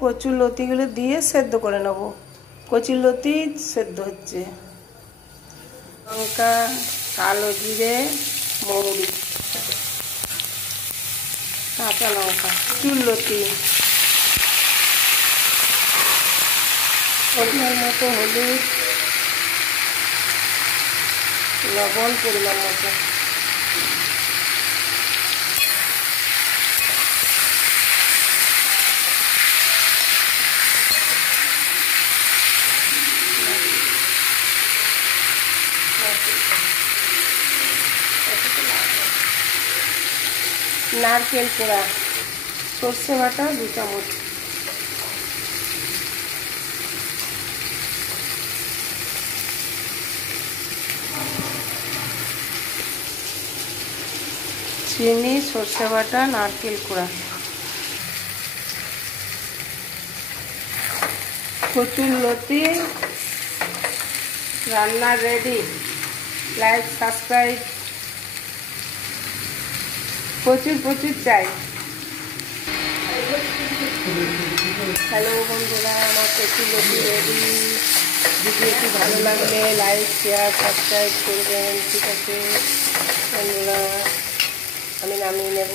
কচুর লতিগুলো দিয়ে সেদ্ধ করে নেব। কচুর লতি সেদ্ধ হচ্ছে। লঙ্কা, কালো জিরে, মৌরি, কাঁচা লঙ্কা, কচুর লতি, পরিমাণ মতো হলুদ, লবণ পরিমাণ মতো। নারকেল কোড়া, সর্ষে বাটা 2 চামচ, চিনি, সর্ষে বাটা, নারকেল কোড়া। কচুর লতি রান্না রেডি। লাইক, সাবস্ক্রাইব, প্রচুর চাই। হ্যালো বন্ধুরা, আমার কচুর লতি রেডি। ভিডিওটি ভালো লাগলে লাইক, শেয়ার, সাবস্ক্রাইব করবেন। ঠিক আছে বন্ধুরা, আমি নামিয়ে নেব।